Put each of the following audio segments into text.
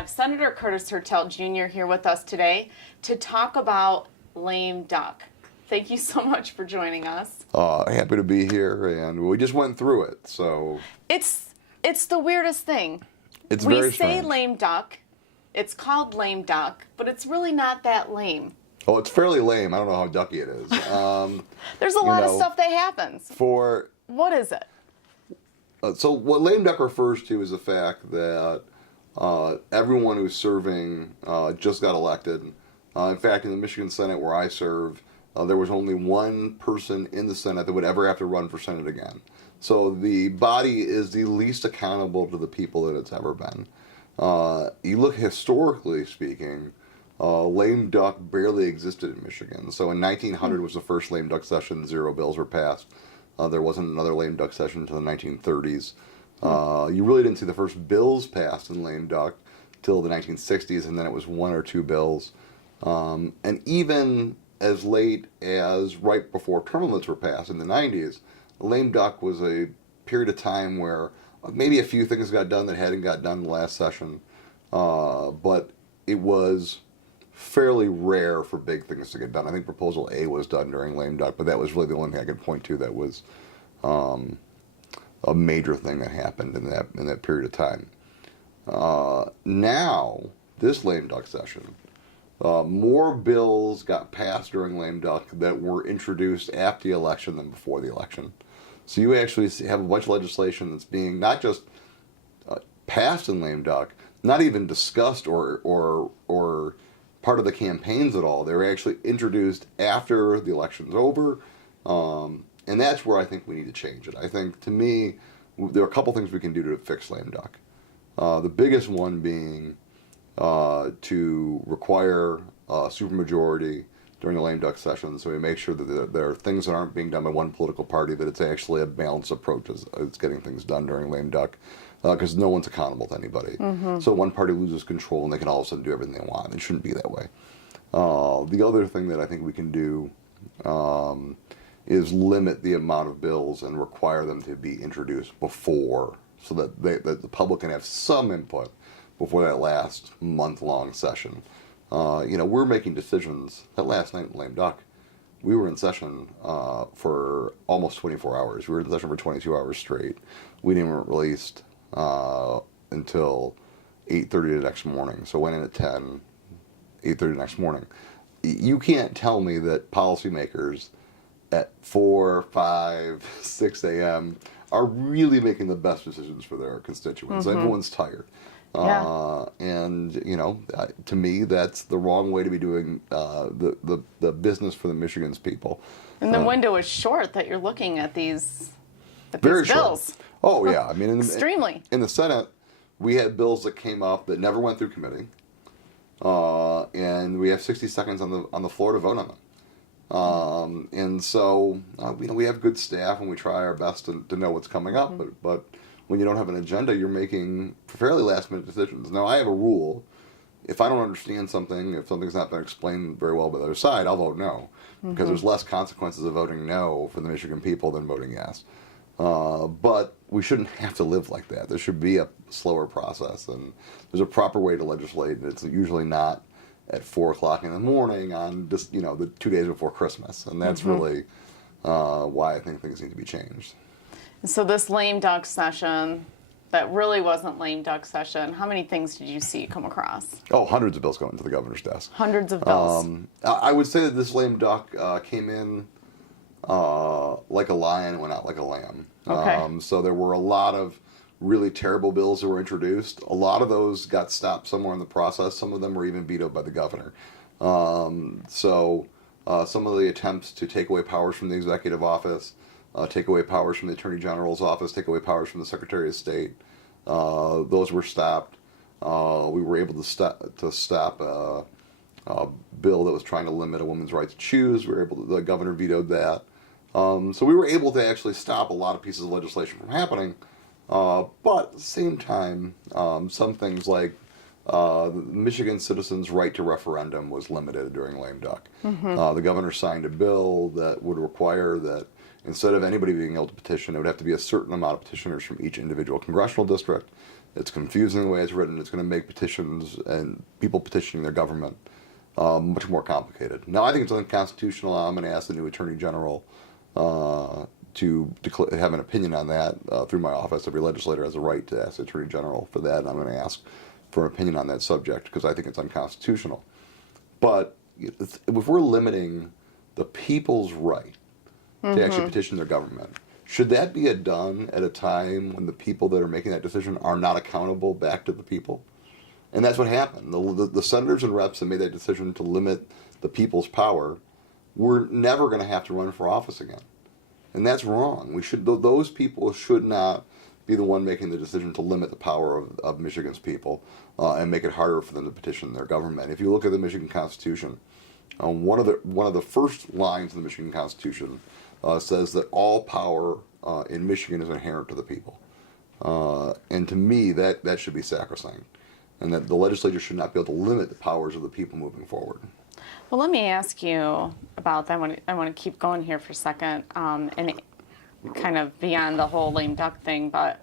have Senator Curtis Hertel Jr. here with us today to talk about lame duck. Thank you so much for joining us. Happy to be here, and we just went through it, so... It's the weirdest thing. It's very We say strange. lame duck, it's called lame duck, but it's really not that lame. Oh, it's fairly lame. I don't know how ducky it is. There's a lot of stuff that happens. What is it? So what lame duck refers to is the fact that everyone who's serving just got elected. In fact, in the Michigan Senate where I serve, there was only one person in the Senate that would ever have to run for Senate again. So the body is the least accountable to the people that it's ever been. You look historically speaking, lame duck barely existed in Michigan. So in 1900 was the first lame duck session, 0 bills were passed. There wasn't another lame duck session until the 1930s. You really didn't see the first bills passed in lame duck till the 1960s, and then it was 1 or 2 bills. And even as late as right before term limits were passed in the 90s, lame duck was a period of time where maybe a few things got done that hadn't got done in the last session, but it was fairly rare for big things to get done. I think Proposal A was done during lame duck, but that was really the only thing I could point to that was a major thing that happened in that period of time. Now, this lame duck session, more bills got passed during lame duck that were introduced after the election than before the election. So you actually have a bunch of legislation that's being not just passed in lame duck, not even discussed or part of the campaigns at all. They were actually introduced after the election's over, and that's where I think we need to change it. I think, to me, there are a couple things we can do to fix lame duck. The biggest one being to require a supermajority during the lame duck session, so we make sure that there are things that aren't being done by one political party, that it's actually a balanced approach as getting things done during lame duck, because no one's accountable to anybody. So one party loses control and they can all of a sudden do everything they want. It shouldn't be that way. The other thing that I think we can do is limit the amount of bills and require them to be introduced before, so that the public can have some input before that last month-long session. We're making decisions. That last night in lame duck, we were in session for almost 24 hours. We were in session for 22 hours straight. We didn't get released until 8:30 the next morning. So went in at 10, 8:30 the next morning. You can't tell me that policymakers at 4, 5, 6 a.m. are really making the best decisions for their constituents. Everyone's tired. Yeah. To me, that's the wrong way to be doing the business for the Michigan's people. And the window is short that you're looking at these Very bills. short. Oh, yeah. I mean, Extremely. In the Senate, we had bills that came up that never went through committee, and we have 60 seconds on the floor to vote on them. And so, we have good staff, and we try our best to know what's coming up, but when you don't have an agenda, you're making fairly last-minute decisions. Now, I have a rule. If I don't understand something, if something's not been explained very well by the other side, I'll vote no, because there's less consequences of voting no for the Michigan people than voting yes. But we shouldn't have to live like that. There should be a slower process, and there's a proper way to legislate, and it's usually not at 4 o'clock in the morning on just, the 2 days before Christmas. And that's really why I think things need to be changed. So this lame duck session, that really wasn't lame duck session, how many things did you see come across? Oh, hundreds of bills going to the governor's desk. Hundreds of bills. I would say that this lame duck came in like a lion, went out like a lamb. Okay. So there were a lot of really terrible bills that were introduced. A lot of those got stopped somewhere in the process. Some of them were even vetoed by the governor. Some of the attempts to take away powers from the executive office, take away powers from the Attorney General's office, take away powers from the Secretary of State, those were stopped. We were able to stop a bill that was trying to limit a woman's right to choose. The governor vetoed that. So we were able to actually stop a lot of pieces of legislation from happening. But at the same time, some things like Michigan citizens' right to referendum was limited during lame duck. The governor signed a bill that would require that instead of anybody being able to petition, it would have to be a certain amount of petitioners from each individual congressional district. It's confusing the way it's written. It's going to make petitions and people petitioning their government much more complicated. Now, I think it's unconstitutional. I'm going to ask the new Attorney General to have an opinion on that through my office. Every legislator has a right to ask the Attorney General for that, and I'm going to ask for an opinion on that subject because I think it's unconstitutional. But if we're limiting the people's right to actually petition their government, should that be done at a time when the people that are making that decision are not accountable back to the people? And that's what happened. The senators and reps that made that decision to limit the people's power were never going to have to run for office again. And that's wrong. Those people should not be the one making the decision to limit the power of Michigan's people and make it harder for them to petition their government. If you look at the Michigan Constitution, one of the first lines of the Michigan Constitution says that all power in Michigan is inherent to the people. And to me, that should be sacrosanct. And that the legislature should not be able to limit the powers of the people moving forward. Well, let me ask you about that. I want to keep going here for a second, and kind of beyond the whole lame duck thing, but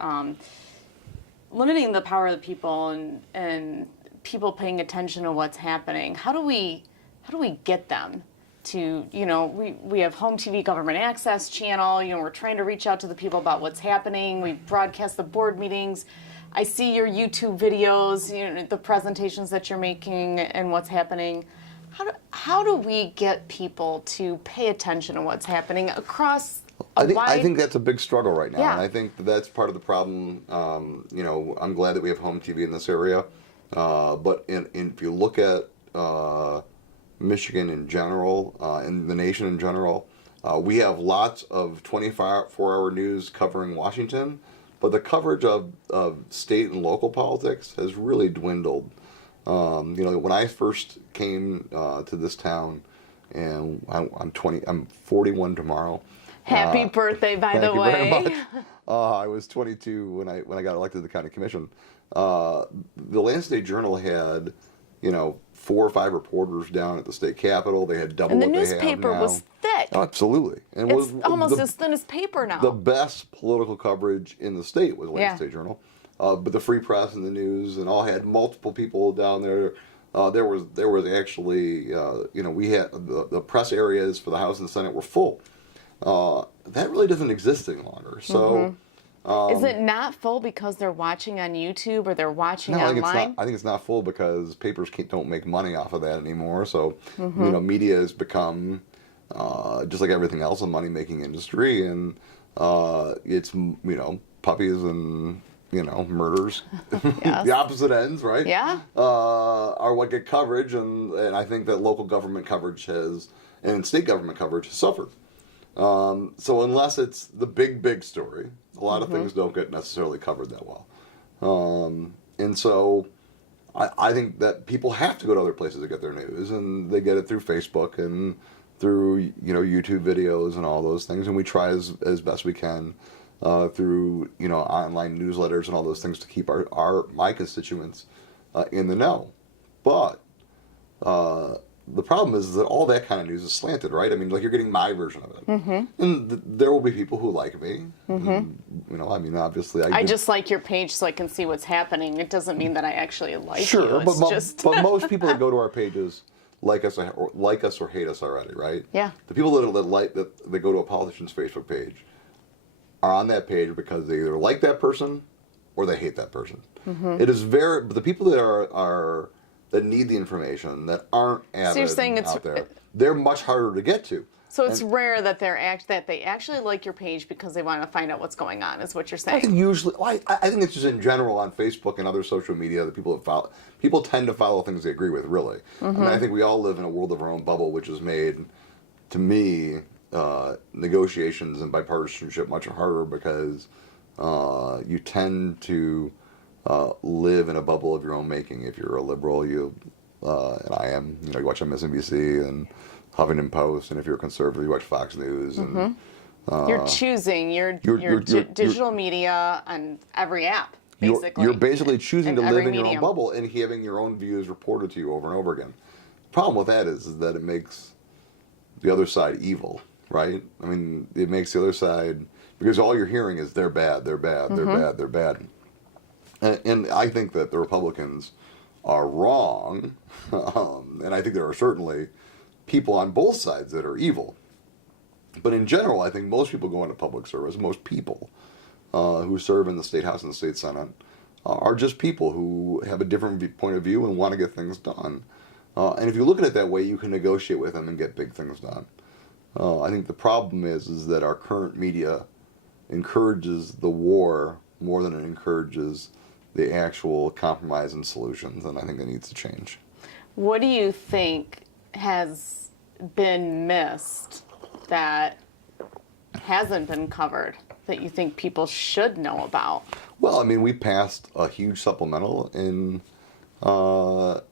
limiting the power of the people and people paying attention to what's happening. How do we get them to, we have HOMTV government access channel, we're trying to reach out to the people about what's happening. We broadcast the board meetings. I see your YouTube videos, the presentations that you're making and what's happening. How do we get people to pay attention to what's happening across I think that's a big struggle right now, Yeah. and I think that's part of the problem. I'm glad that we have home TV in this area, but if you look at Michigan in general, and the nation in general, we have lots of 24-hour news covering Washington, but the coverage of state and local politics has really dwindled. When I first came to this town, and I'm 41 tomorrow. Happy birthday, by the way. Thank you very much. I was 22 when I got elected to the county commission. The Lansing State Journal had, 4 or 5 reporters down at the state capitol. They had double And the what they have newspaper now. was thick. Oh, absolutely. And It's almost as thin as paper now. The best political coverage in the state was Lansing Yeah. State Journal. But the Free Press and the News and all had multiple people down there. There was actually, we had the press areas for the House and the Senate were full. That really doesn't exist any longer. So, Is it not full because they're watching on YouTube or they're watching no, online? I think it's not full because papers don't make money off of that anymore. So, media has become just like everything else, a money-making industry, and it's puppies and murders, Yes. the opposite ends, right? Yeah. Are what get coverage, and I think that local government coverage and state government coverage has suffered. So unless it's the big story, a lot of things don't get necessarily covered that well. And so I think that people have to go to other places to get their news, and they get it through Facebook and through YouTube videos and all those things, and we try as best we can through online newsletters and all those things to keep my constituents in the know. But the problem is that all that kind of news is slanted, right? I mean, like, you're getting my version of it, and there will be people who like me. And, obviously, I just like your page so I can see what's happening. It doesn't mean that I actually like you. Sure, It's but just but most people that go to our pages like us or hate us already, right? Yeah. The people that go to a politician's Facebook page are on that page because they either like that person or they hate that person. It is but the people that that need the information, that aren't avid saying out there, they're much harder to get to. So it's rare that they actually like your page because they want to find out what's going on, is what you're I think saying. usually, I think it's just in general on Facebook and other social media that people tend to follow things they agree with, really. I mean, I think we all live in a world of our own bubble, which has made, to me, negotiations and bipartisanship much harder because you tend to live in a bubble of your own making. If you're a liberal, and I am, you watch MSNBC and Huffington Post, and if you're a conservative, you watch Fox News. And You're choosing your digital media on every app, basically. You're basically choosing to live in your own medium. bubble and having your own views reported to you over and over again. The problem with that is that it makes the other side evil. right? I mean, it makes the other side, because all you're hearing is they're bad, they're bad, they're bad, they're bad. And I think that the Republicans are wrong, and I think there are certainly people on both sides that are evil. But in general, I think most people go into public service, most people who serve in the State House and the State Senate, are just people who have a different point of view and want to get things done. And if you look at it that way, you can negotiate with them and get big things done. I think the problem is that our current media encourages the war more than it encourages the actual compromise and solutions, and I think it needs to change. What do you think has been missed that hasn't been covered that you think people should know about? Well, I mean, we passed a huge supplemental in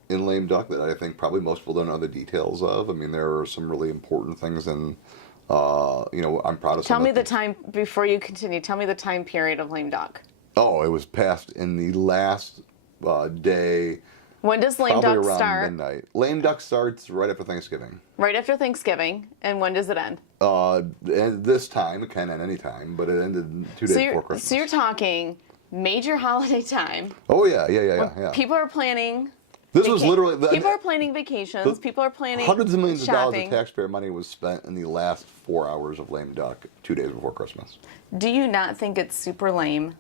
lame duck that I think probably most people don't know the details of. I mean, there are some really important things in, I'm proud of some. Tell me the time, before you continue, tell me the time period of lame duck. Oh, it was passed in the last day. When does lame duck around start? Midnight. Lame duck starts right after Thanksgiving. Right after Thanksgiving. And when does it end? And this time, it can end any time, but it ended 2 days before Christmas. So you're talking major holiday time. Oh, yeah. People are planning. This was literally... People are planning vacations. People are planning hundreds of millions shopping. of dollars of taxpayer money was spent in the last 4 hours of lame duck 2 days before Christmas. Do you not think it's super lame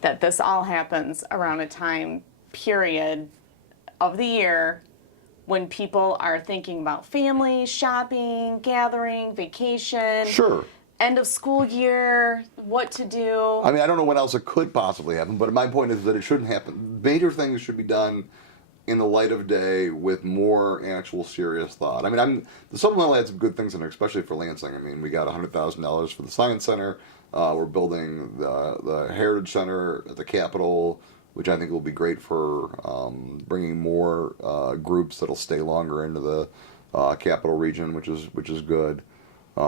that this all happens around a time period of the year when people are thinking about family, shopping, gathering, vacation, Sure. end of school year, what to do? I mean, I don't know what else it could possibly happen, but my point is that it shouldn't happen. Major things should be done in the light of day with more actual serious thought. I mean, the supplemental had some good things in it, especially for Lansing. I mean, we got $100,000 for the Science Center. We're building the Heritage Center at the Capitol, which I think will be great for bringing more groups that'll stay longer into the Capital region, which is good. We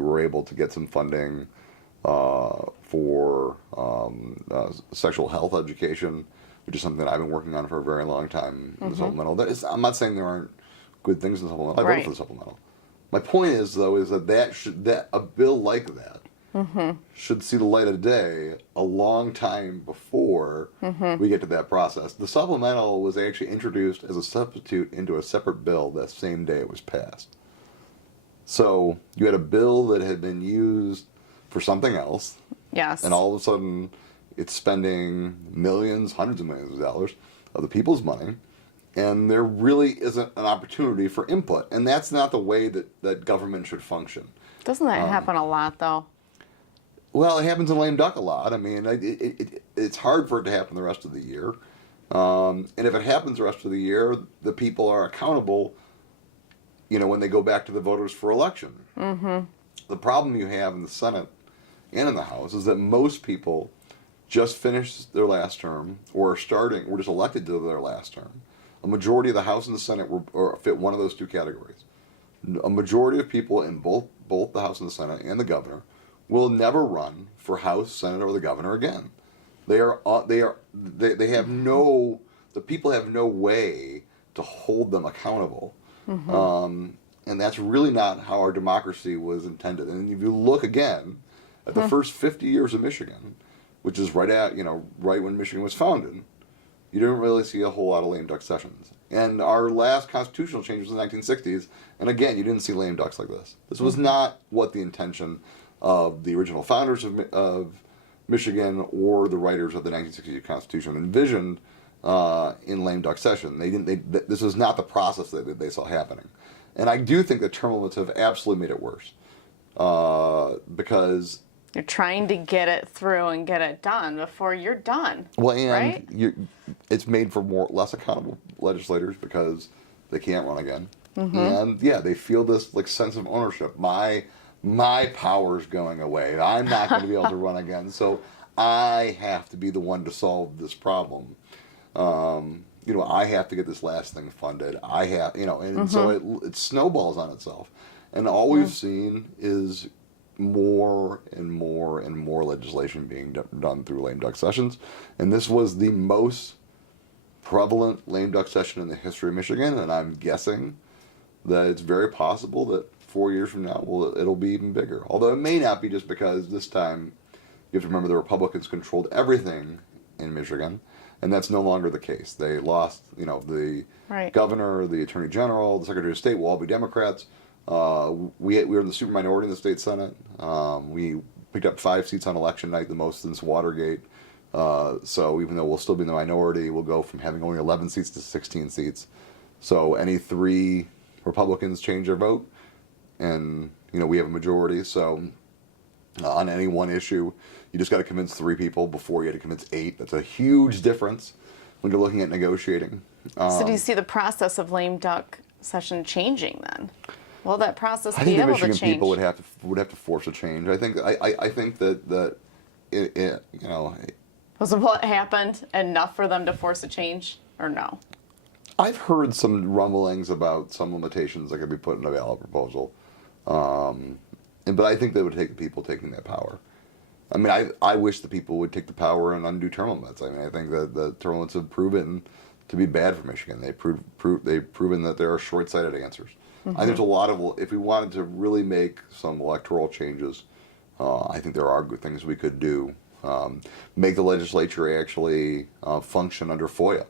were able to get some funding for sexual health education, which is something that I've been working on for a very long time in the supplemental. I'm not saying there aren't good things in the supplemental. I voted for the supplemental. My point is, though, is that a bill like that should see the light of day a long time before we get to that process. The supplemental was actually introduced as a substitute into a separate bill that same day it was passed. So you had a bill that had been used for something else. Yes. And all of a sudden, it's spending millions, hundreds of millions of dollars of the people's money, and there really isn't an opportunity for input. And that's not the way that government should function. Doesn't that happen a lot, though? Well, it happens in lame duck a lot. I mean, it's hard for it to happen the rest of the year. And if it happens the rest of the year, the people are accountable, when they go back to the voters for election. The problem you have in the Senate and in the House is that most people just finished their last term or were just elected to their last term. A majority of the House and the Senate fit one of those two categories. A majority of people in both the House and the Senate and the governor will never run for House, Senate, or the governor again. The people have no way to hold them accountable. And that's really not how our democracy was intended. And if you look again at the first 50 years of Michigan, which is right when Michigan was founded, you didn't really see a whole lot of lame duck sessions. And our last constitutional change was in the 1960s, and again, you didn't see lame ducks like this. This was not what the intention of the original founders of Michigan or the writers of the 1960 Constitution envisioned in lame duck session. This was not the process that they saw happening. And I do think that term limits have absolutely made it worse because you're trying to get it through and get it done before you're done. Well, and right? It's made for less accountable legislators because they can't run again. And they feel this sense of ownership. My power's going away. I'm not going to be able to run again. So I have to be the one to solve this problem. I have to get this last thing funded. I have, and so it snowballs on itself. And all we've seen is more and more and more legislation being done through lame duck sessions. And this was the most prevalent lame duck session in the history of Michigan. And I'm guessing that it's very possible that 4 years from now, well, it'll be even bigger. Although it may not be, just because this time you have to remember the Republicans controlled everything in Michigan, and that's no longer the case. They lost, the Right. governor, the attorney general, the secretary of state will all be Democrats. We were in the super minority in the state senate. We picked up 5 seats on election night, the most since Watergate. So even though we'll still be in the minority, we'll go from having only 11 seats to 16 seats. So any 3 Republicans change their vote, and we have a majority. So on any one issue, you just got to convince 3 people before you had to convince 8. That's a huge difference when you're looking at negotiating. So do you see the process of lame duck session changing then? Will that process I be think the able to Michigan change? people would have to force a change. I think that Was what happened enough for them to force a change, or no? I've heard some rumblings about some limitations that could be put in a ballot proposal, but I think that would take the people taking that power. I mean, I wish the people would take the power and undo term limits. I mean, I think that the term limits have proven to be bad for Michigan. They've proven that there are short-sighted answers. I think there's a lot of, if we wanted to really make some electoral changes, I think there are good things we could do. Make the legislature actually function under FOIA.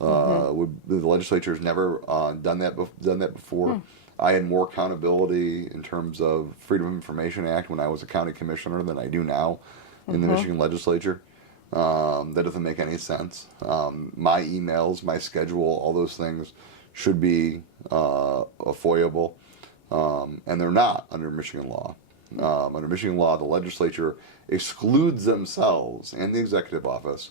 The legislature has never done that before. I had more accountability in terms of Freedom of Information Act when I was a county commissioner than I do now in the Michigan legislature. That doesn't make any sense. My emails, my schedule, all those things should be FOIAble, and they're not under Michigan law. Under Michigan law, the legislature excludes themselves and the executive office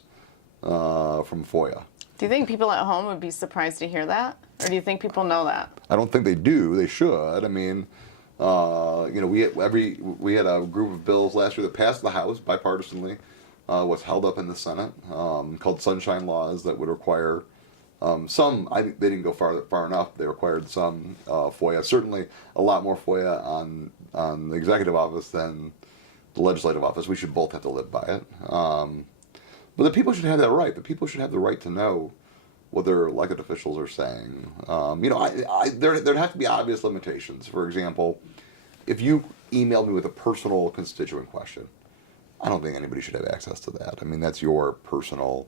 from FOIA. Do you think people at home would be surprised to hear that? Or do you think people know that? I don't think they do. They should. I mean, we had a group of bills last year that passed the House bipartisanly, was held up in the Senate, called sunshine laws that would require some. I think they didn't go far enough. They required some FOIA. Certainly, a lot more FOIA on the executive office than the legislative office. We should both have to live by it. But the people should have that right. The people should have the right to know what their elected officials are saying. There'd have to be obvious limitations. For example, if you emailed me with a personal constituent question, I don't think anybody should have access to that. I mean, that's your personal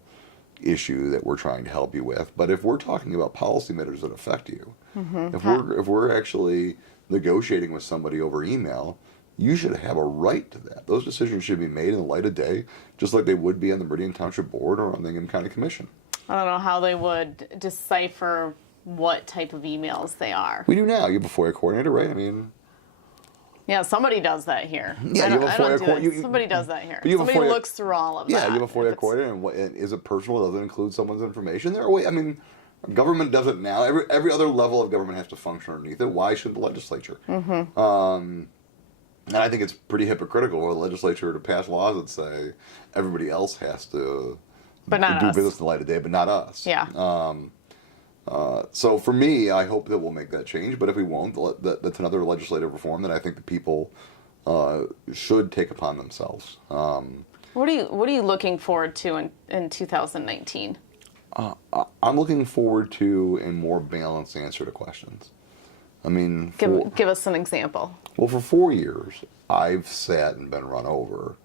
issue that we're trying to help you with. But if we're talking about policy matters that affect you, if we're actually negotiating with somebody over email, you should have a right to that. Those decisions should be made in the light of day, just like they would be on the Meridian Township Board or on the Ingham County Commission. I don't know how they would decipher what type of emails they are. We do now. You have a FOIA coordinator, right? I mean, yeah, somebody does that here. Yeah, you have a FOIA coordinator. Somebody does that here. But Somebody looks through all of that. Yeah, you have a FOIA coordinator, and is it personal? Does it include someone's information there? I mean, government does it now. Every other level of government has to function underneath it. Why should the legislature? And I think it's pretty hypocritical for the legislature to pass laws that say everybody else has to do business in the light of day, but not us. Yeah. So for me, I hope that we'll make that change. But if we won't, that's another legislative reform that I think the people should take upon themselves. What are you looking forward to in 2019? I'm looking forward to a more balanced answer to questions. I mean, give us an example. Well, for 4 years, I've sat and been run over,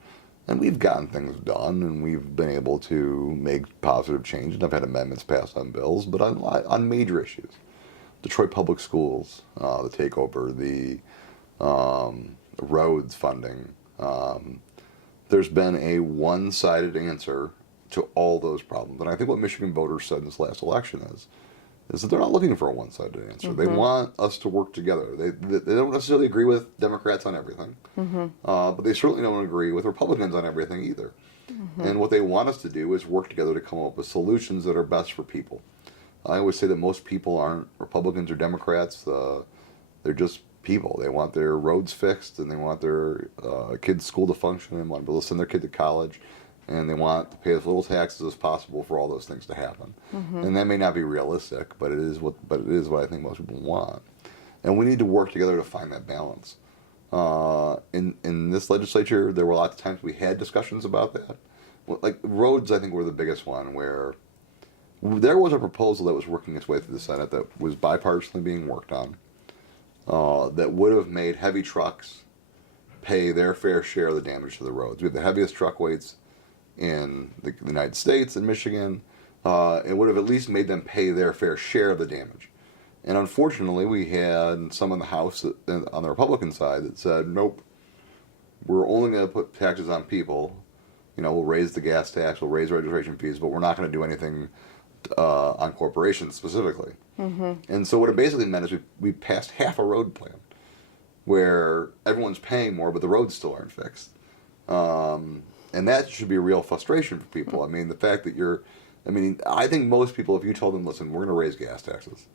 and we've gotten things done, and we've been able to make positive change, and I've had amendments passed on bills, but on major issues. Detroit Public Schools, the takeover, the roads funding. There's been a one-sided answer to all those problems, and I think what Michigan voters said in this last election is that they're not looking for a one-sided answer. They want us to work together. They don't necessarily agree with Democrats on everything, but they certainly don't agree with Republicans on everything either. And what they want us to do is work together to come up with solutions that are best for people. I always say that most people aren't Republicans or Democrats. They're just people. They want their roads fixed, and they want their kids' school to function, and want to be able to send their kid to college. And they want to pay as little taxes as possible for all those things to happen. And that may not be realistic, but it is what I think most people want. And we need to work together to find that balance. In this legislature, there were lots of times we had discussions about that. Like roads, I think were the biggest one, where there was a proposal that was working its way through the Senate that was bipartisanly being worked on. that would have made heavy trucks pay their fair share of the damage to the roads. We have the heaviest truck weights in the United States and Michigan. It would have at least made them pay their fair share of the damage. And unfortunately, we had some in the House on the Republican side that said, nope, we're only going to put taxes on people. We'll raise the gas tax, we'll raise registration fees, but we're not going to do anything on corporations specifically. And so what it basically meant is we passed half a road plan where everyone's paying more, but the roads still aren't fixed. And that should be a real frustration for people. I mean, the fact that I think most people, if you told them, listen, we're going to raise gas taxes,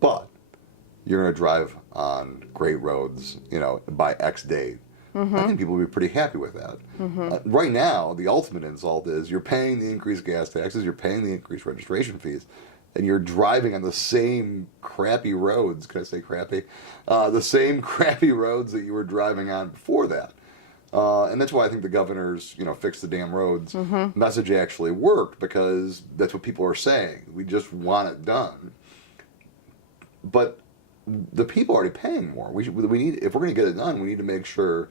but you're going to drive on great roads, by X date, I think people would be pretty happy with that. Right now, the ultimate insult is you're paying the increased gas taxes, you're paying the increased registration fees, and you're driving on the same crappy roads. Can I say crappy? The same crappy roads that you were driving on before that. And that's why I think the governor's, fix the damn roads message actually worked, because that's what people are saying. We just want it done. But the people are already paying more. We need, if we're going to get it done, we need to make sure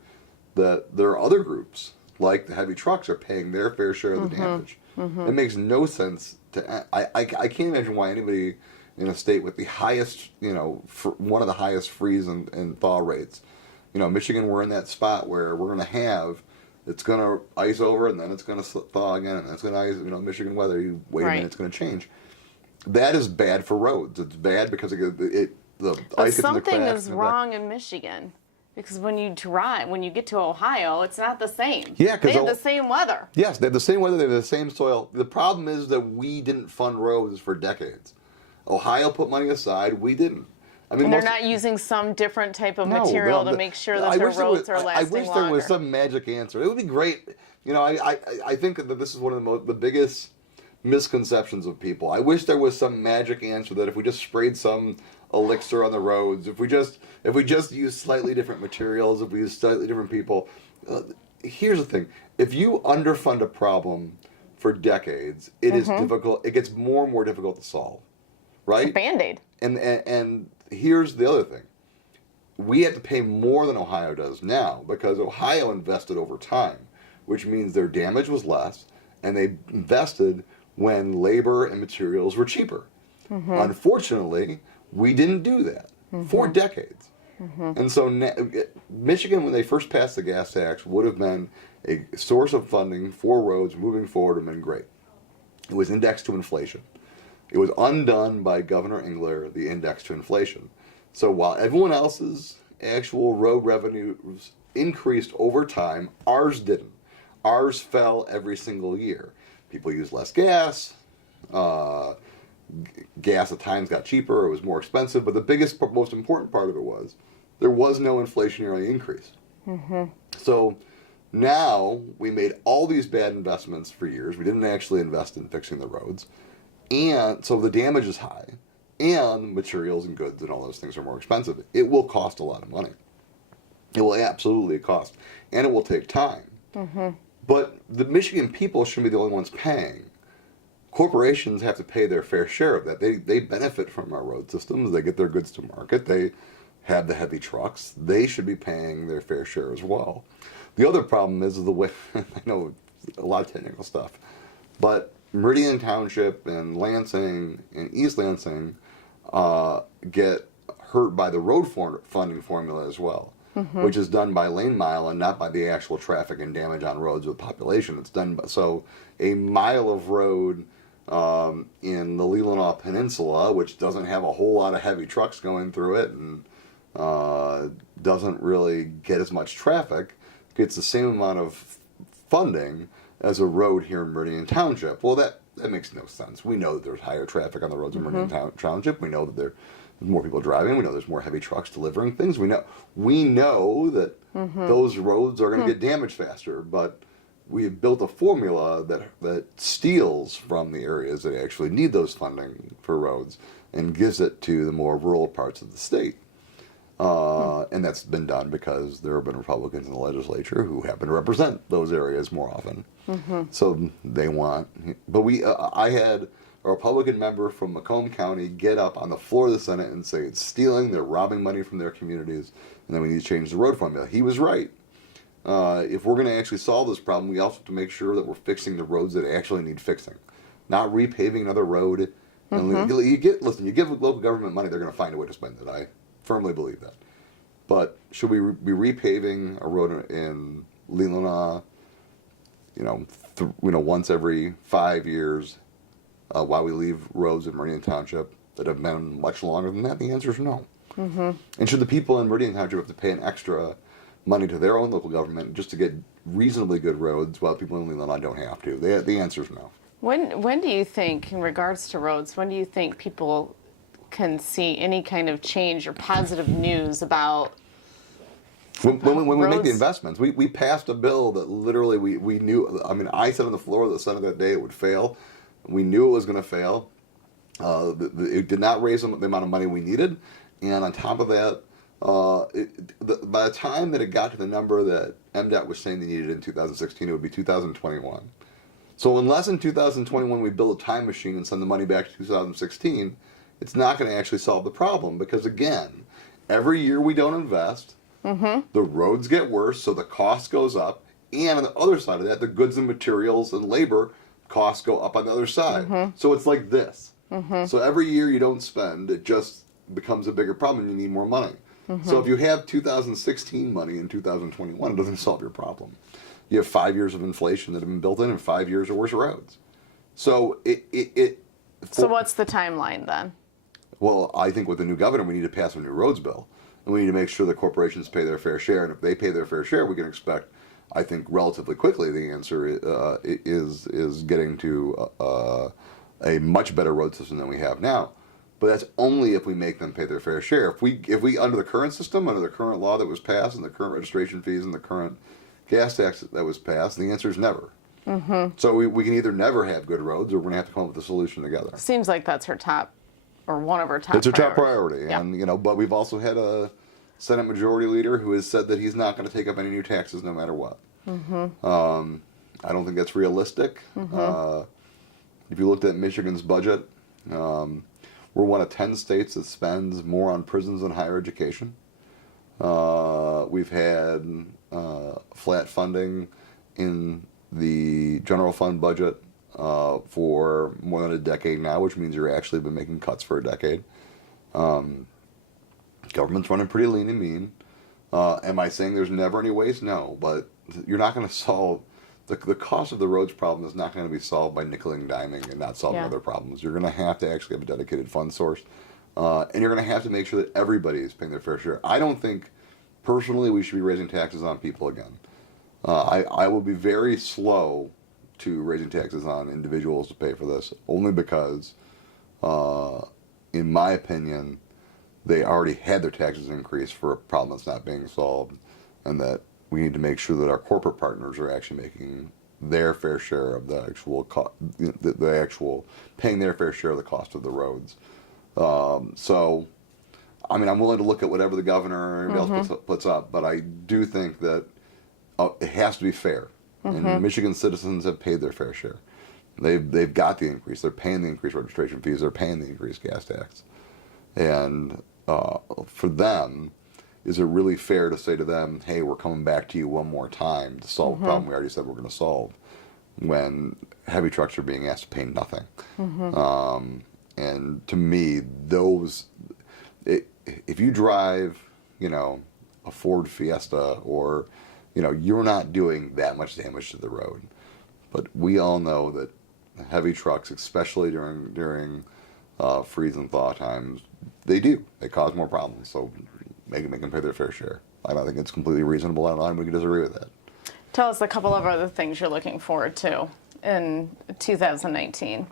that there are other groups, like the heavy trucks, are paying their fair share of the damage. It makes no sense to. I can't imagine why anybody in a state with the highest, one of the highest freeze and thaw rates. Michigan, we're in that spot where we're going to have, it's going to ice over and then it's going to thaw again and then it's going to ice. Michigan weather, you wait a minute, it's going to change. That is bad for roads. It's bad because the ice gets in the cracks. Something is wrong in Michigan. Because when you get to Ohio, it's not the same. Yeah, because they have the same weather. Yes, they have the same weather, they have the same soil. The problem is that we didn't fund roads for decades. Ohio put money aside, we didn't. I mean, they're not using some different type of material to make sure that their roads are lasting longer. I wish there was some magic answer. It would be great. I think that this is one of the biggest misconceptions of people. I wish there was some magic answer that if we just sprayed some elixir on the roads, if we just use slightly different materials, if we use slightly different people. Here's the thing: if you underfund a problem for decades, it is difficult. It gets more and more difficult to solve, right? It's a Band-Aid. And here's the other thing: we have to pay more than Ohio does now because Ohio invested over time, which means their damage was less, and they invested when labor and materials were cheaper. Unfortunately, we didn't do that for decades. And so Michigan, when they first passed the gas tax, would have been a source of funding for roads moving forward and been great. It was indexed to inflation. It was undone by Governor Engler, the index to inflation. So while everyone else's actual road revenues increased over time, ours didn't. Ours fell every single year. People used less gas. Gas at times got cheaper, it was more expensive, but the biggest, most important part of it was there was no inflationary increase. So now we made all these bad investments for years. We didn't actually invest in fixing the roads. And so the damage is high, and materials and goods and all those things are more expensive. It will cost a lot of money. It will absolutely cost, and it will take time. But the Michigan people shouldn't be the only ones paying. Corporations have to pay their fair share of that. They benefit from our road systems. They get their goods to market. They have the heavy trucks. They should be paying their fair share as well. The other problem is the way, I know a lot of technical stuff, but Meridian Township and Lansing and East Lansing get hurt by the road funding formula as well, which is done by lane mile and not by the actual traffic and damage on roads with population. It's done by, so a mile of road in the Leelanau Peninsula, which doesn't have a whole lot of heavy trucks going through it and doesn't really get as much traffic, gets the same amount of funding as a road here in Meridian Township. Well, that makes no sense. We know that there's higher traffic on the roads in Meridian Township. We know that there's more people driving. We know there's more heavy trucks delivering things. We know that those roads are going to get damaged faster, but we have built a formula that steals from the areas that actually need those funding for roads and gives it to the more rural parts of the state. And that's been done because there have been Republicans in the legislature who happen to represent those areas more often. So they want, but I had a Republican member from Macomb County get up on the floor of the Senate and say it's stealing, they're robbing money from their communities, and then we need to change the road formula. He was right. If we're going to actually solve this problem, we also have to make sure that we're fixing the roads that actually need fixing, not repaving another road. And you give local government money, they're going to find a way to spend it. I firmly believe that. But should we be repaving a road in Leelanau, once every 5 years, while we leave roads in Meridian Township that have been much longer than that? The answer is no. And should the people in Meridian Township have to pay an extra money to their own local government just to get reasonably good roads while people in Leelanau don't have to? The answer is no. When do you think, in regards to roads, when do you think people can see any kind of change or positive news about when we make the roads? investments? We passed a bill that literally we knew. I mean, I said on the floor of the Senate that day it would fail. We knew it was going to fail. It did not raise the amount of money we needed, and on top of that, by the time that it got to the number that MDOT was saying they needed in 2016, it would be 2021. So unless in 2021 we build a time machine and send the money back to 2016, it's not going to actually solve the problem, because again, every year we don't invest, the roads get worse, so the cost goes up, and on the other side of that, the goods and materials and labor costs go up on the other side. So it's like this. So every year you don't spend, it just becomes a bigger problem and you need more money. So if you have 2016 money in 2021, it doesn't solve your problem. You have 5 years of inflation that have been built in and 5 years of worse roads. So So what's the timeline then? Well, I think with the new governor, we need to pass a new roads bill. And we need to make sure that corporations pay their fair share. And if they pay their fair share, we can expect, I think, relatively quickly, the answer is getting to a much better road system than we have now. But that's only if we make them pay their fair share. If we under the current system, under the current law that was passed, and the current registration fees and the current gas tax that was passed, the answer is never. So we can either never have good roads, or we're going to have to come up with a solution together. Seems like that's her top, or one of her top It's her top priority. Yeah. And, but we've also had a Senate Majority Leader who has said that he's not going to take up any new taxes no matter what. I don't think that's realistic. If you looked at Michigan's budget, we're one of 10 states that spends more on prisons and higher education. We've had flat funding in the general fund budget for more than a decade now, which means you're actually been making cuts for a decade. Government's running pretty lean and mean. Am I saying there's never any waste? No, but you're not going to solve the cost of the roads problem is not going to be solved by nickel and diming and not solving other problems. You're going to have to actually have a dedicated fund source, and you're going to have to make sure that everybody is paying their fair share. I don't think, personally, we should be raising taxes on people again. I will be very slow to raising taxes on individuals to pay for this, only because, in my opinion, they already had their taxes increased for a problem that's not being solved, and that we need to make sure that our corporate partners are actually making their fair share of the actual the actual paying their fair share of the cost of the roads. So, I mean, I'm willing to look at whatever the governor or anybody else puts up, but I do think that it has to be fair. And Michigan citizens have paid their fair share. They've got the increase. They're paying the increased registration fees. They're paying the increased gas tax. And for them, is it really fair to say to them, hey, we're coming back to you one more time to solve a problem we already said we're going to solve, when heavy trucks are being asked to pay nothing? And to me, if you drive, a Ford Fiesta, or, you're not doing that much damage to the road. But we all know that heavy trucks, especially during freeze and thaw times, they cause more problems. So make them pay their fair share. I don't think it's completely reasonable, and we can disagree with that. Tell us a couple of other things you're looking forward to in 2019.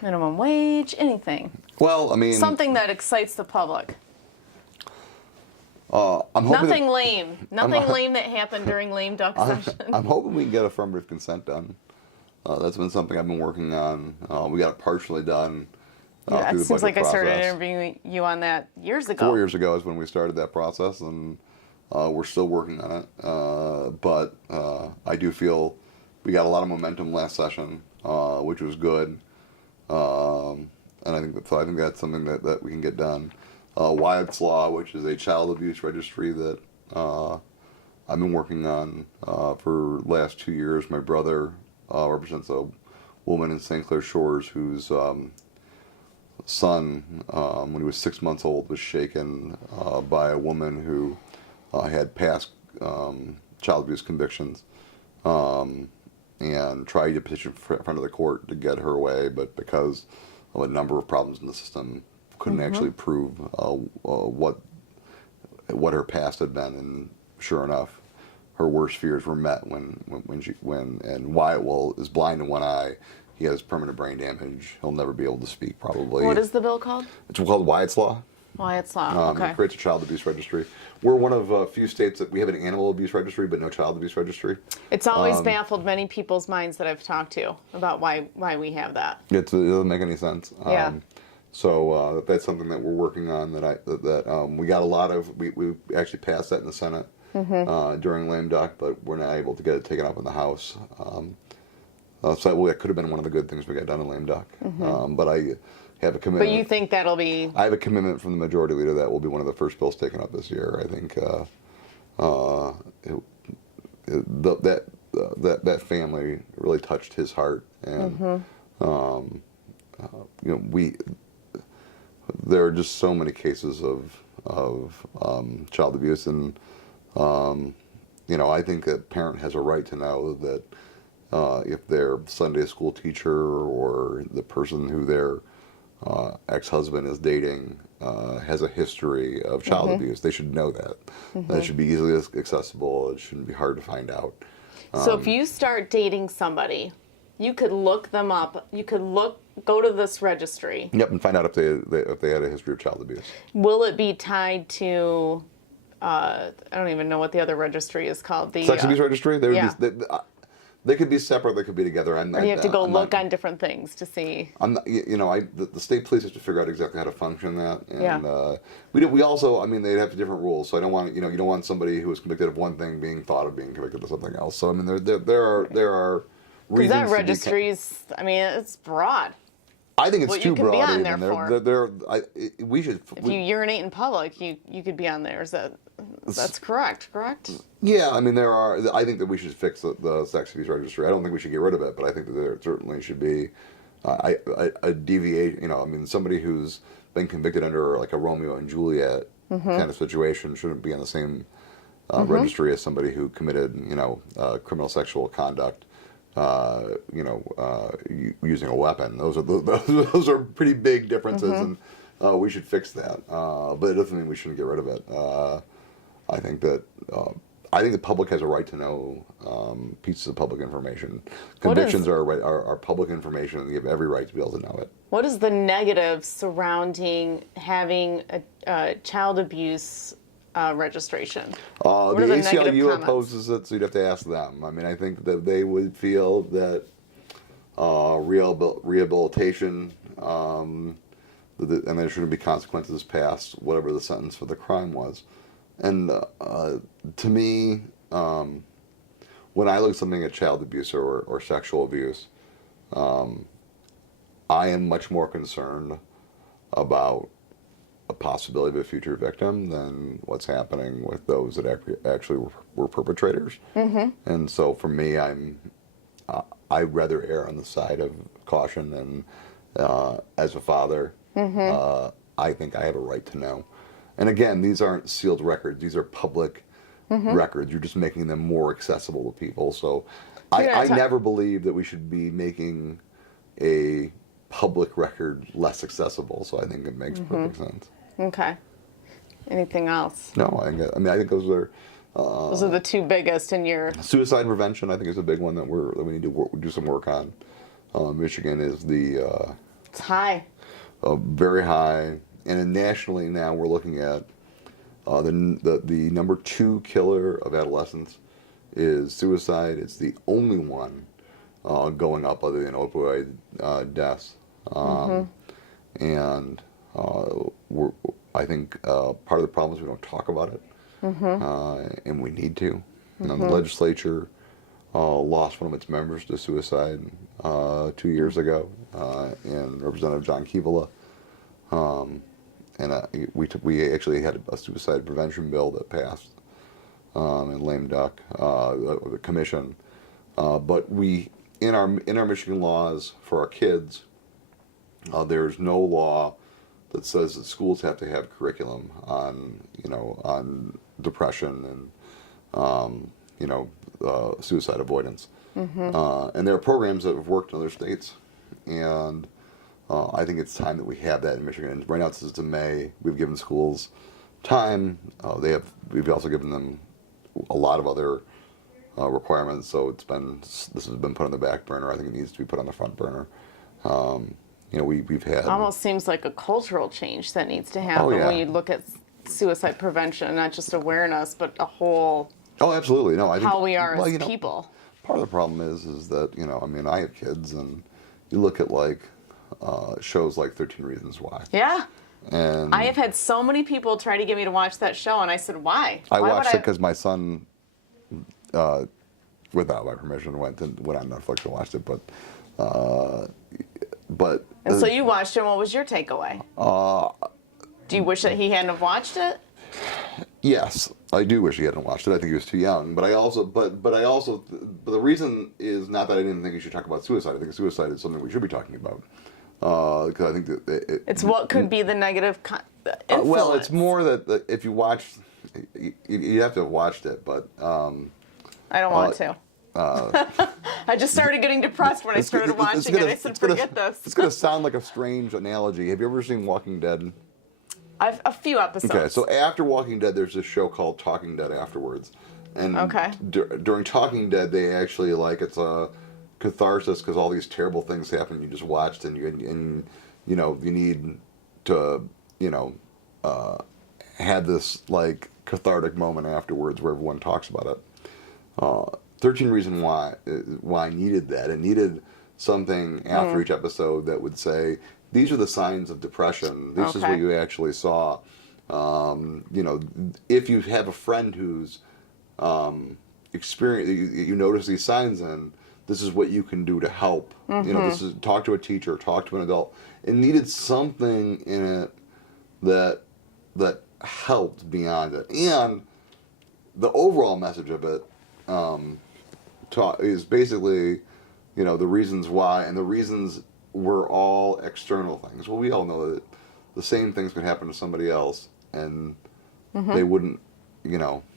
Minimum wage, anything. Well, I mean, something that excites the public. I'm hoping Nothing lame. Nothing lame that happened during lame duck session. I'm hoping we can get affirmative consent done. That's been something I've been working on. We got it partially done. It seems like I started interviewing you on that years ago. 4 years ago is when we started that process, and we're still working on it. But I do feel we got a lot of momentum last session, which was good. And I think that's something that we can get done. Wyatt's Law, which is a child abuse registry that I've been working on for the last 2 years. My brother represents a woman in St. Clair Shores whose son, when he was 6 months old, was shaken by a woman who had past child abuse convictions, and tried to petition in front of the court to get her away, but because of a number of problems in the system, couldn't actually prove what her past had been. And sure enough, her worst fears were met when Wyatt is blind in one eye. He has permanent brain damage. He'll never be able to speak, probably. What is the bill called? It's called Wyatt's Law. Wyatt's Law, okay. It creates a child abuse registry. We're one of a few states that we have an animal abuse registry, but no child abuse registry. It's always baffled many people's minds that I've talked to about why we have that. It doesn't make any sense. Yeah. So that's something that we're working on. We got a lot of. We actually passed that in the Senate during lame duck, but we're not able to get it taken up in the House. So that could have been one of the good things we got done in lame duck. But I have a commitment. But you think that'll be? I have a commitment from the majority leader that will be one of the first bills taken up this year. I think that family really touched his heart, and there are just so many cases of child abuse, and I think that parent has a right to know that if their Sunday school teacher or the person who their ex-husband is dating has a history of child abuse, they should know that. That should be easily accessible. It shouldn't be hard to find out. So if you start dating somebody, you could look them up. You could go to this registry. Yep, and find out if they had a history of child abuse. Will it be tied to? I don't even know what the other registry is called. The sex abuse registry. They could be separate. They could be together. Or you have to go look on different things to see. The state police have to figure out exactly how to function that, and we also. They have different rules. So I don't want you don't want somebody who was convicted of one thing being thought of being convicted of something else. So there are reasons. Because that registry is, it's broad. I think it's too broad. You can be on there for. We should. If you urinate in public, you could be on there. That's correct? Yeah, there are. I think that we should fix the sex abuse registry. I don't think we should get rid of it, but I think that there certainly should be a deviation. Somebody who's been convicted under like a Romeo and Juliet kind of situation shouldn't be on the same registry as somebody who committed criminal sexual conduct. Using a weapon. Those are pretty big differences, and we should fix that. But it doesn't mean we shouldn't get rid of it. I think the public has a right to know pieces of public information. Convictions are public information, and you have every right to be able to know it. What is the negative surrounding having a child abuse registration? The ACLU opposes it, so you'd have to ask them. I think that they would feel that rehabilitation, and there shouldn't be consequences past whatever the sentence for the crime was. And to me, when I look at something at child abuse or sexual abuse, I am much more concerned about a possibility of a future victim than what's happening with those that actually were perpetrators. And so for me, I'd rather err on the side of caution, and as a father, I think I have a right to know. And again, these aren't sealed records. These are public records. You're just making them more accessible to people. So I never believe that we should be making a public record less accessible. So I think it makes perfect sense. Okay. Anything else? No, I think those are... those are the two biggest in your... Suicide prevention, I think, is a big one that we need to do some work on. Michigan is it's high. Very high. And then nationally now we're looking at the number 2 killer of adolescents is suicide. It's the only one going up other than opioid deaths. And I think part of the problem is we don't talk about it, and we need to. The legislature lost one of its members to suicide 2 years ago, and Representative John Kivala. And we actually had a suicide prevention bill that passed in lame duck, the commission. But we in our Michigan laws for our kids, there's no law that says that schools have to have curriculum on on depression and suicide avoidance. And there are programs that have worked in other states, and I think it's time that we have that in Michigan. And right now it's in May. We've given schools time. We've also given them a lot of other requirements. So this has been put on the back burner. I think it needs to be put on the front burner. We've had Almost seems like a cultural change that needs to happen when you look at suicide prevention, not just awareness, but a whole. Oh, absolutely. No, I think how we are as people. Part of the problem is that I have kids, and you look at shows like 13 Reasons Why. Yeah. And I have had so many people try to get me to watch that show, and I said, why? I watched it because my son, without my permission, went on Netflix and watched it. And so you watched it, and what was your takeaway? Do you wish that he hadn't have watched it? Yes, I do wish he hadn't watched it. I think he was too young. But the reason is not that I didn't think he should talk about suicide. I think suicide is something we should be talking about. Because I think that it's what could be the negative influence. Well, it's more that if you watch, you have to have watched it. But I don't want to. I just started getting depressed when I started watching it. I said, forget this. It's going to sound like a strange analogy. Have you ever seen Walking Dead? A few episodes. Okay, so after Walking Dead, there's this show called Talking Dead Afterwards. And during Talking Dead, they actually, it's a catharsis because all these terrible things happen you just watched, and you need to, have this, cathartic moment afterwards where everyone talks about it. 13 Reasons Why needed that. It needed something after each episode that would say, these are the signs of depression. This is what you actually saw. If you have a friend who's you notice these signs in, this is what you can do to help. This is talk to a teacher, talk to an adult. It needed something in it that helped beyond it. And the overall message of it is basically, the reasons why, and the reasons were all external things. Well, we all know that the same things could happen to somebody else, and they wouldn't,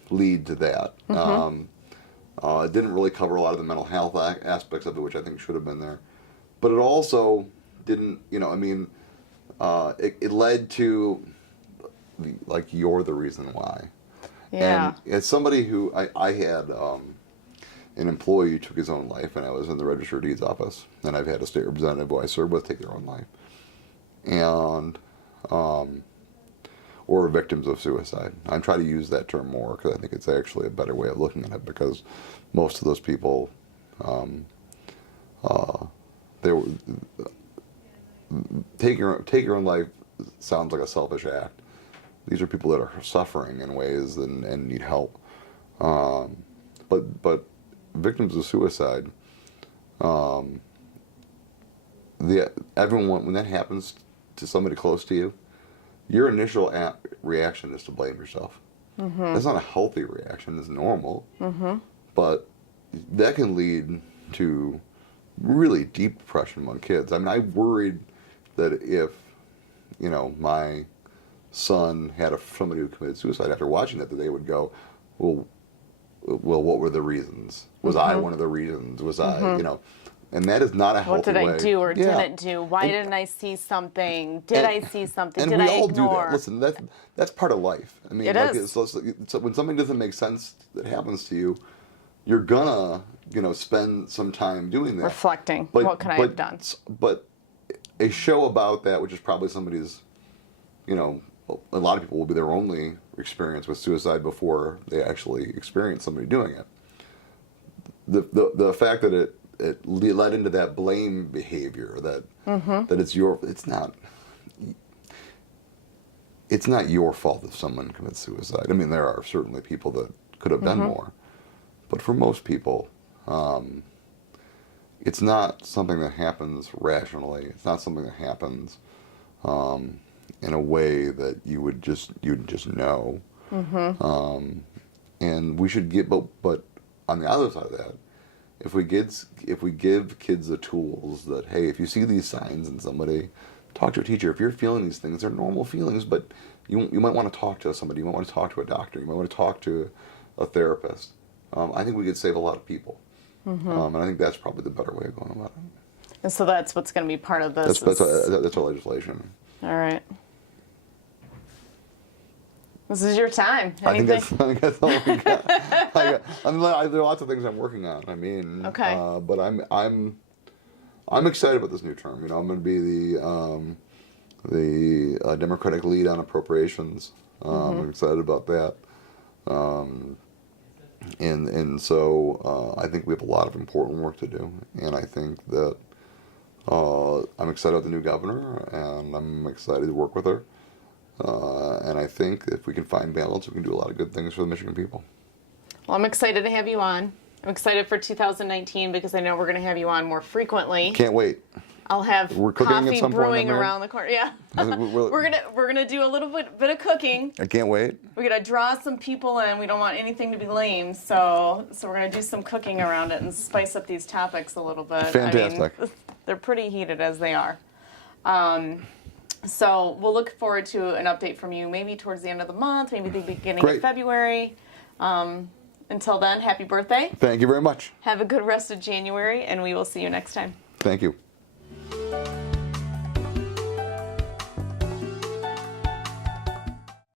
lead to that. It didn't really cover a lot of the mental health aspects of it, which I think should have been there. But it also didn't, it led to, you're the reason why. Yeah. And as somebody who, I had an employee who took his own life, and I was in the Register of Deeds office, and I've had a state representative who I served with take their own life. And, or victims of suicide. I'm trying to use that term more because I think it's actually a better way of looking at it, because most of those people, take your own life sounds like a selfish act. These are people that are suffering in ways and need help. But victims of suicide, everyone, when that happens to somebody close to you, your initial reaction is to blame yourself. That's not a healthy reaction. It's normal. But that can lead to really deep depression among kids. I mean, I worried that if, my son had somebody who committed suicide after watching that they would go, well, what were the reasons? Was I one of the reasons? Was I, and that is not a healthy way. What did I do or didn't do? Why didn't I see something? Did I see something? Did I ignore? And we all do that. Listen, that's part of life. I mean, it is. So when something doesn't make sense that happens to you, you're gonna, spend some time doing that. Reflecting. What could I have done? But a show about that, which is probably somebody's, a lot of people will be their only experience with suicide before they actually experience somebody doing it. The fact that it led into that blame behavior, that it's not your fault if someone commits suicide. I mean, there are certainly people that could have done more, but for most people, It's not something that happens rationally. It's not something that happens in a way that you'd just know. And we should get, but on the other side of that, if we give kids the tools that, hey, if you see these signs in somebody, talk to a teacher. If you're feeling these things, they're normal feelings, but you might want to talk to somebody. You might want to talk to a doctor. You might want to talk to a therapist. I think we could save a lot of people. And I think that's probably the better way of going about it. And so that's what's going to be part of this. That's our legislation. All right. This is your time. I think that's all we got. There are lots of things I'm working on. I mean, okay. But I'm excited about this new term. You know, I'm going to be the Democratic lead on appropriations. I'm excited about that. And so I think we have a lot of important work to do. And I think that I'm excited about the new governor, and I'm excited to work with her. And I think if we can find balance, we can do a lot of good things for the Michigan people. Well, I'm excited to have you on. I'm excited for 2019 because I know we're going to have you on more frequently. Can't wait. I'll have coffee brewing around the corner. Yeah, we're gonna do a little bit of cooking. I can't wait. We're gonna draw some people in. We don't want anything to be lame, so we're gonna do some cooking around it and spice up these topics a little bit. Fantastic. I mean, they're pretty heated as they are. So we'll look forward to an update from you maybe towards the end of the month, maybe the beginning of February. Until then, happy birthday. Thank you very much. Have a good rest of January, and we will see you next time. Thank you.